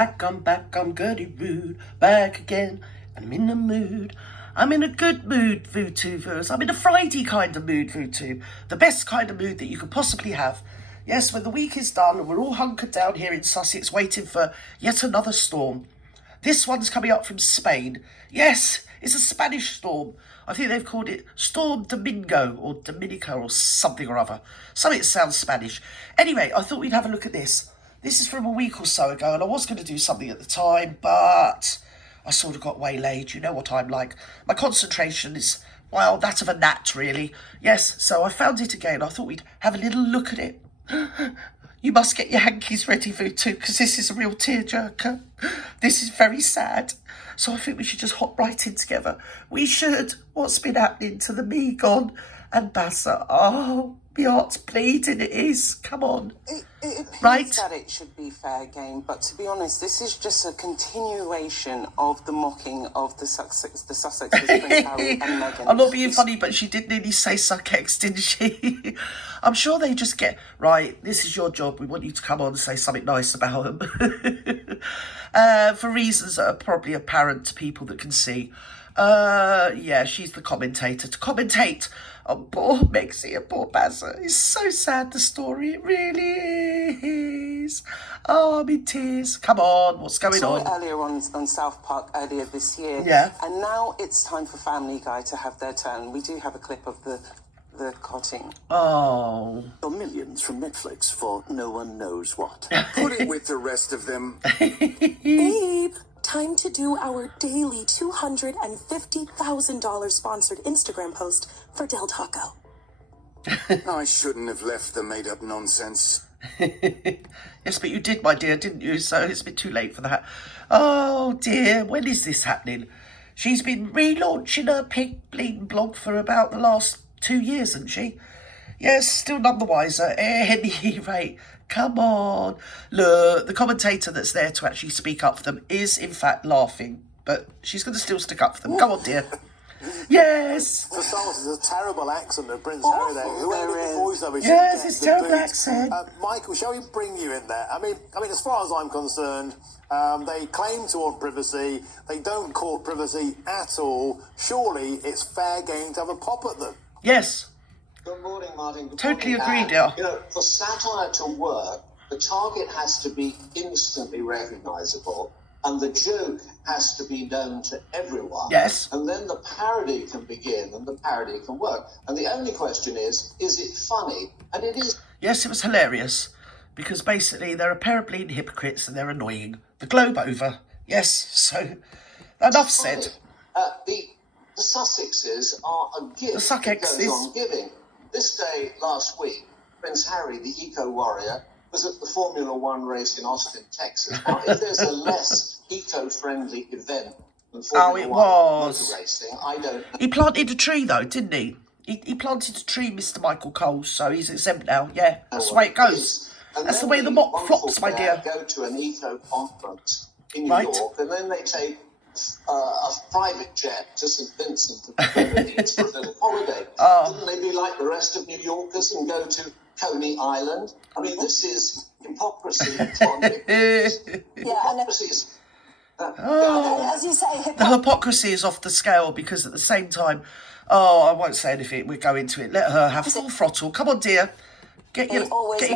I'm back, I'm Gertie Rude, back again, and I'm in the mood. I'm in a good mood, VooTubers. I'm in a Friday kind of mood, VooTube. The best kind of mood that you could possibly have. Yes, when the week is done and we're all hunkered down here in Sussex waiting for yet another storm. This one's coming up from Spain. Yes, it's a Spanish storm. I think they've called it Storm Domingo or Dominica or something or other. Something that sounds Spanish. Anyway, I thought we'd have a look at this. This is from a week or so ago, and I was going to do something at the time, but I sort of got waylaid. You know what I'm like. My concentration is, well, that of a gnat, really. Yes, so I found it again. I thought we'd have a little look at it. You must get your hankies ready, VooTube, because this is a real tearjerker. This is very sad. So I think we should just hop right in together. We should. What's been happening to the Megon and Bassa? Oh, my heart's bleeding, it is. Come on. It appears right? that it should be fair game, but to be honest, this is just a continuation of the mocking of the Sussexes, Prince Harry and Meghan. I'm not being funny, but she did nearly say Sussex, didn't she? I'm sure they just get, right, this is your job. We want you to come on and say something nice about them. For reasons that are probably apparent to people that can see. Yeah, she's the commentator. To commentate on poor Mexi and poor Bassa. It's so sad, the story. It really is. Oh, I'm in tears. Come on, what's going on? Earlier on South Park earlier this year. Yeah. And now it's time for Family Guy to have their turn. We do have a clip of the cotting. Oh. Or millions from Netflix for no one knows what. Put it with the rest of them. Babe, time to do our daily $250,000 sponsored Instagram post for Del Taco. I shouldn't have left the made-up nonsense. Yes, but you did, my dear, didn't you? So it's been too late for that. Oh, dear. When is this happening? She's been relaunching her pig bleeding blog for about the last 2 years, hasn't she? Yes, still none the wiser. Anyway, come on. Look, the commentator that's there to actually speak up for them is, in fact, laughing. But she's going to still stick up for them. Go on, dear. Yes. For starters, it's a terrible accent of Prince Harry there. Whoever the voiceover should Yes, get it's the terrible boot. accent. Michael, shall we bring you in there? I mean, as far as I'm concerned, they claim to want privacy. They don't court privacy at all. Surely it's fair game to have a pop at them. Yes. Good morning, Martin. Good Totally morning, agree, dear. You know, for satire to work, the target has to be instantly recognisable, and the joke has to be known to everyone. Yes. And then the parody can begin, and the parody can work. And the only question is it funny? And it is. Yes, it was hilarious, because basically they're a pair of bleeding hypocrites and they're annoying. The globe over. Yes, so enough said. The Sussexes are a gift The that goes Sussexes. on giving. This day last week, Prince Harry, the eco-warrior, was at the Formula One race in Austin, Texas. Now, if there's a less eco-friendly event than Formula One motor racing, I don't know. He planted a tree, though, didn't he? He planted a tree, Mr. Michael Coles, so he's exempt now. Yeah, that's the way it goes. That's the way the mock flops, my dear. Go to an eco-conference in New York, and then they take a private jet to St. Vincent to Grenadines for a little holiday. Wouldn't they be like the rest of New Yorkers and go to Coney Island? I mean, this is hypocrisy. Hypocrisy is... As you say, The hypocrisy is off the scale, because at the same time, I won't say anything, we'll go into it. Let her have full throttle. Come on, dear. Get your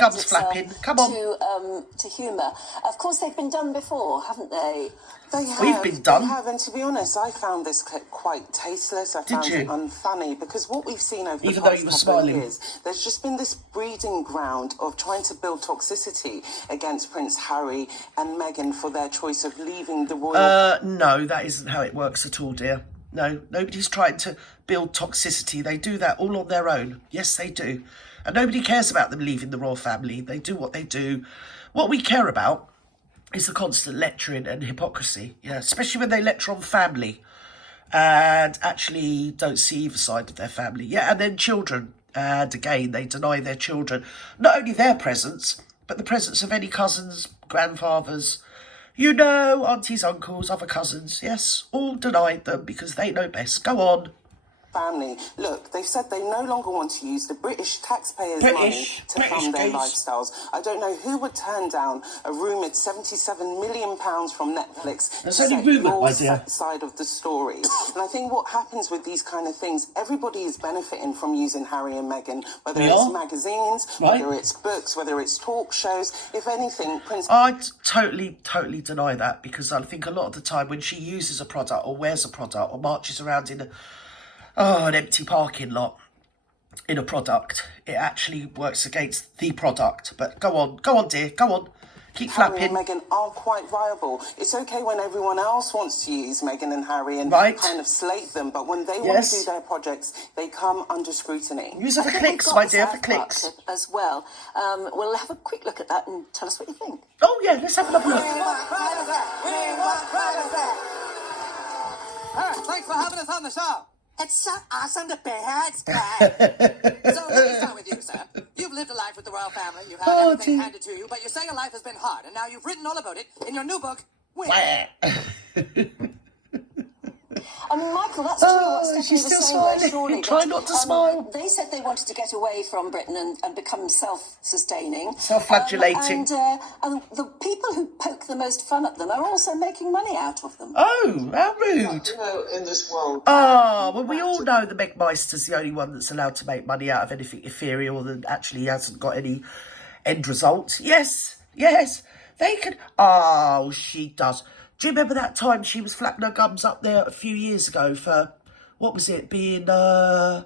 gums flapping. Come on. To humour. Of course, they've been done before, haven't they? They have. We've been done. They have, and to be honest, I found this clip quite tasteless. I found it unfunny, because what we've seen over the past couple of years, there's just been this breeding ground of trying to build toxicity against Prince Harry and Meghan for their choice of leaving the royal... No, that isn't how it works at all, dear. No, nobody's trying to build toxicity. They do that all on their own. Yes, they do. And nobody cares about them leaving the royal family. They do what they do. What we care about is the constant lecturing and hypocrisy. Yeah, especially when they lecture on family and actually don't see either side of their family. Yeah, and then children. And again, they deny their children not only their presence, but the presence of any cousins, grandfathers, you know, aunties, uncles, other cousins. Yes, all denied them because they know best. Go on. family. Look, they've said they no longer want to use the British taxpayers' money to fund their lifestyles. I don't know who would turn down a rumoured £77 million from Netflix That's to only set rumoured, your my dear. side of the story. And I think what happens with these kind of things, everybody is benefiting from using Harry and Meghan, whether it's magazines, whether it's books, whether it's talk shows. If anything, Prince... I totally deny that, because I think a lot of the time when she uses a product or wears a product or marches around in an empty parking lot in a product, it actually works against the product. But go on, dear, go on. Keep flapping. Harry and Meghan are quite viable. It's okay when everyone else wants to use Meghan and Harry and kind of slate them, but when they want to do their projects, they come under scrutiny. Use it for clicks, my dear, for clicks. As well. We'll have a quick look at that and tell us what you think. Oh, yeah, let's have another look. Thanks for having us on the show. It's so awesome to be here. It's great. So let me start with you, sir. You've lived a life with the royal family. You've had everything handed to you, but you say your life has been hard, and now you've written all about it in your new book, Win. I mean, Michael, that's true what Stephanie she's was still saying there, smiling. surely. Try not to smile. They said they wanted to get away from Britain and become self-sustaining. Self-flagellating. And the people who poke the most fun at them are also making money out of them. Oh, how rude. You know, in this world... well, we all know the Megmeister's the only one that's allowed to make money out of anything ethereal that actually hasn't got any end result. Yes, they can... Oh, she does. Do you remember that time she was flapping her gums up there a few years ago for, what was it, being the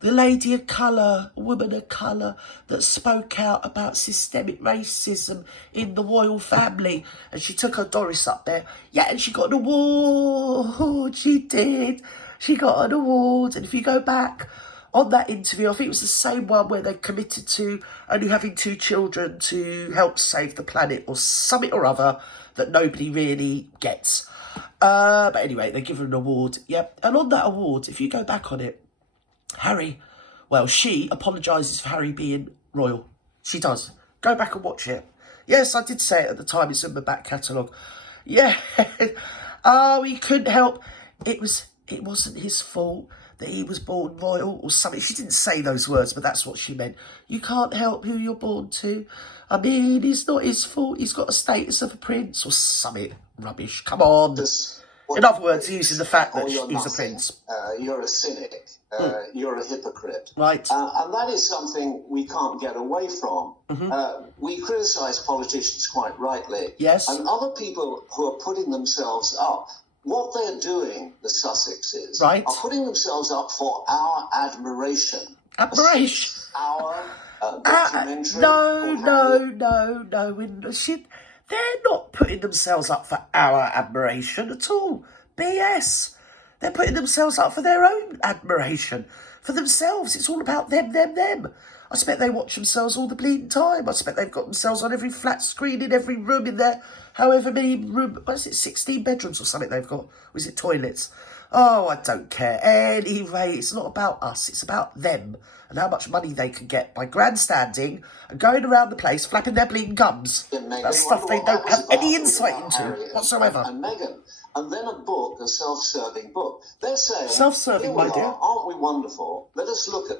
lady of colour, a woman of colour that spoke out about systemic racism in the royal family, and she took her Doris up there. Yeah, and she got an award. She did. She got an award. And if you go back on that interview, I think it was the same one where they committed to only having 2 children to help save the planet or something or other that nobody really gets. But anyway, they give her an award. Yep. And on that award, if you go back on it, Harry, well, she apologises for Harry being royal. She does. Go back and watch it. Yes, I did say it at the time. It's in the back catalogue. Yeah. Oh, he couldn't help. It wasn't his fault that he was born royal or something. She didn't say those words, but that's what she meant. You can't help who you're born to. I mean, it's not his fault. He's got a status of a prince or something rubbish. Come on. In other words, using the fact that he's a prince. You're a cynic. You're a hypocrite. Right. And that is something we can't get away from. We criticise politicians quite rightly. Yes. And other people who are putting themselves up, what they're doing, the Sussexes, are putting themselves up for our admiration. Admiration? Our documentary. No. They're not putting themselves up for our admiration at all. BS. They're putting themselves up for their own admiration. For themselves. It's all about them. I expect they watch themselves all the bleeding time. I expect they've got themselves on every flat screen in every room in there. However many room, what is it, 16 bedrooms or something they've got? Or is it toilets? Oh, I don't care. Anyway, it's not about us. It's about them and how much money they can get by grandstanding and going around the place flapping their bleeding gums. That's stuff they don't have any insight into whatsoever. And Meghan. And then a book, a self-serving book. They're saying, self-serving, my dear. Aren't we wonderful? Let us look at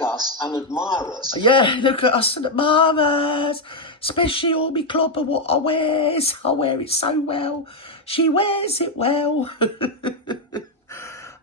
us and admire us. Yeah, look at us and admire us. Especially all me clobber what I wears. I wear it so well. She wears it well.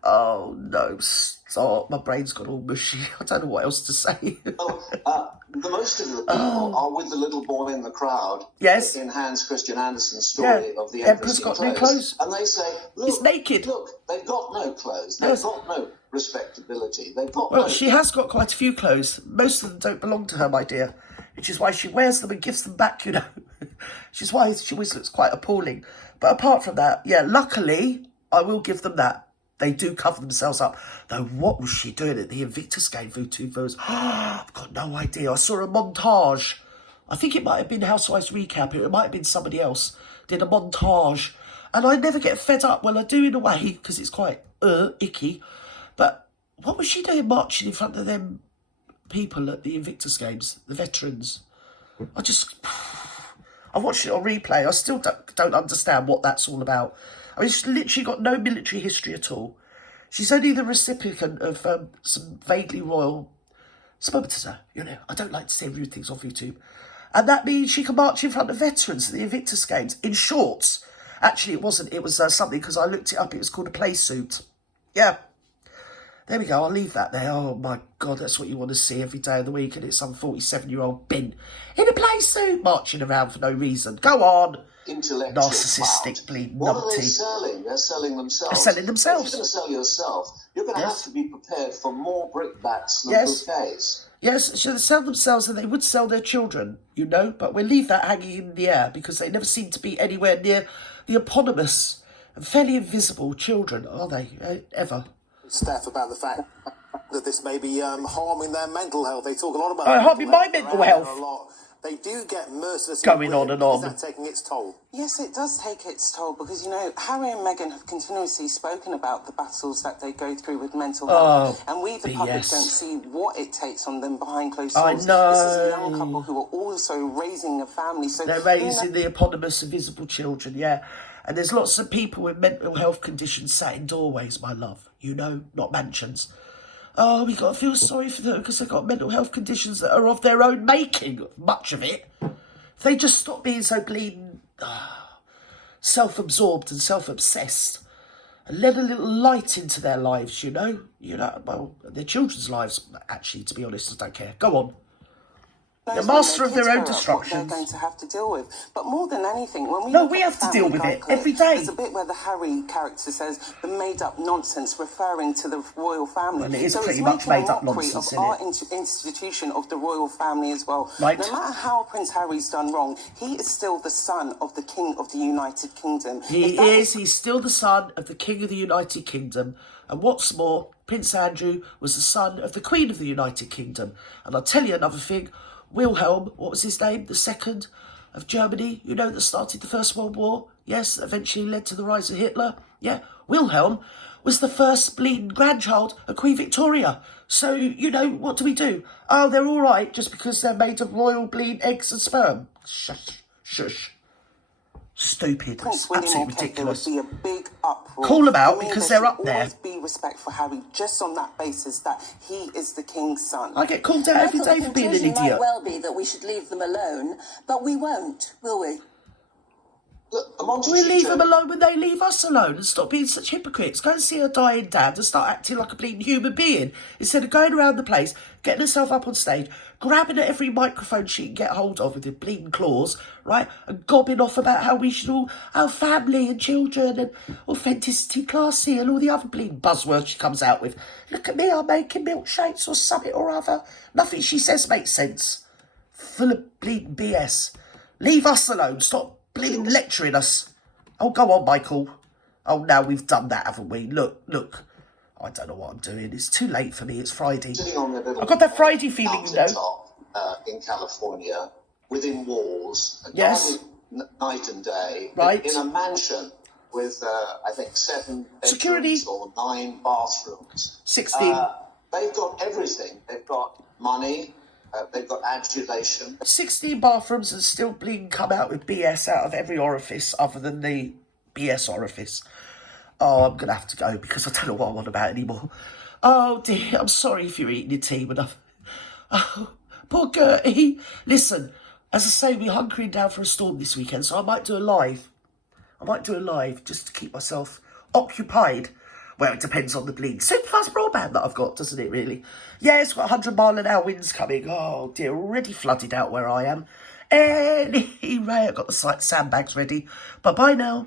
Oh, no, stop. My brain's got all mushy. I don't know what else to say. The most of the people are with the little boy in the crowd. Yes. In Hans Christian Andersen's story of the Empress got new clothes. And they say, look, it's naked. Look, they've got no clothes. They've got no respectability. They've got well, she has got quite a few clothes. Most of them don't belong to her, my dear. Which is why she wears them and gives them back, you know. Which is why she always looks quite appalling. But apart from that, yeah, luckily, I will give them that. They do cover themselves up. Though, what was she doing at the Invictus game for 2 votes? I've got no idea. I saw a montage. I think it might have been Housewives Recap. It might have been somebody else. Did a montage. And I never get fed up. Well, I do in a way, because it's quite icky. But what was she doing marching in front of them people at the Invictus games? The veterans. I watched it on replay. I still don't understand what that's all about. I mean, she's literally got no military history at all. She's only the recipient of some vaguely royal spermatozoa. You know, I don't like to say rude things on YouTube. And that means she can march in front of veterans at the Invictus Games in shorts. Actually, it wasn't. It was something, because I looked it up. It was called a play suit. Yeah. There we go. I'll leave that there. Oh, my God. That's what you want to see every day of the week. And it's some 47-year-old bin in a play suit marching around for no reason. Go on. Intellectual narcissistic, bleeding What are they numpty. selling? They're selling themselves. They're selling themselves. If you're going to sell yourself, you're going to have to be prepared for more brickbats than bouquets. Yes, so they sell themselves, and they would sell their children, you know, but we'll leave that hanging in the air because they never seem to be anywhere near the eponymous and fairly invisible children, are they, ever? Steph, about the fact that this may be harming their mental health. They talk a lot about harming my mental health. They do get mercilessly going on and on. Is that taking its toll? Yes, it does take its toll because, you know, Harry and Meghan have continuously spoken about the battles that they go through with mental health. And we, the public, don't see what it takes on them behind closed doors. I know. This is a young couple who are also raising a family. So they're raising the eponymous invisible children, yeah. And there's lots of people with mental health conditions sat in doorways, my love. You know, not mansions. Oh, we got to feel sorry for them because they've got mental health conditions that are of their own making, much of it. If they just stop being so bleeding self-absorbed and self-obsessed and let a little light into their lives, you know, well, their children's lives, actually, to be honest, I don't care. Go on. The master of their own destruction. They're going to have to deal with. But more than anything, when we have to deal with it every day. There's a bit where the Harry character says the made-up nonsense, referring to the royal family. And it is pretty much made-up nonsense, isn't it? Our institution of the royal family as well. Right. No matter how Prince Harry's done wrong, he is still the son of the King of the United Kingdom. He's still the son of the King of the United Kingdom. And what's more, Prince Andrew was the son of the Queen of the United Kingdom. And I'll tell you another thing. Wilhelm, what was his name? The second of Germany, you know, that started the First World War. Yes, that eventually led to the rise of Hitler. Yeah, Wilhelm was the first bleeding grandchild of Queen Victoria. So, you know, what do? Oh, they're all right just because they're made of royal bleed eggs and sperm. Shush, shush. Stupid. It's absolutely ridiculous. There would be a big uproar. Call them out because they're up there. Always be respect for Harry, just on that basis that he is the king's son. I get called out every day for being an idiot. It might well be that we should leave them alone, but we won't, will we? We'll leave them alone when they leave us alone and stop being such hypocrites. Go and see her dying dad and start acting like a bleeding human being instead of going around the place, getting herself up on stage, grabbing at every microphone she can get hold of with her bleeding claws, right, and gobbing off about how we should all, our family and children and authenticity, classy and all the other bleeding buzzwords she comes out with. Look at me, I'm making milkshakes or something or other. Nothing she says makes sense. Full of bleeding BS. Leave us alone. Stop bleeding lecturing us. Oh, go on, Michael. Oh, now we've done that, haven't we? Look. I don't know what I'm doing. It's too late for me. It's Friday. I've got that Friday feeling, you know. In California, within walls, yes, night and day, right, in a mansion with, I think, 7 security or 9 bathrooms. 16. They've got everything. They've got money. They've got adulation. 16 bathrooms and still bleeding come out with BS out of every orifice other than the BS orifice. Oh, I'm going to have to go because I don't know what I'm on about anymore. Oh, dear. I'm sorry if you're eating your tea with enough. Oh, poor Gertie. Listen, as I say, we're hunkering down for a storm this weekend, so I might do a live. Just to keep myself occupied. Well, it depends on the bleed. Super fast broadband that I've got, doesn't it, really? Yeah, it's got 100-mile-an-hour winds coming. Oh, dear, already flooded out where I am. Anyway, I've got the sandbags ready. Bye-bye now.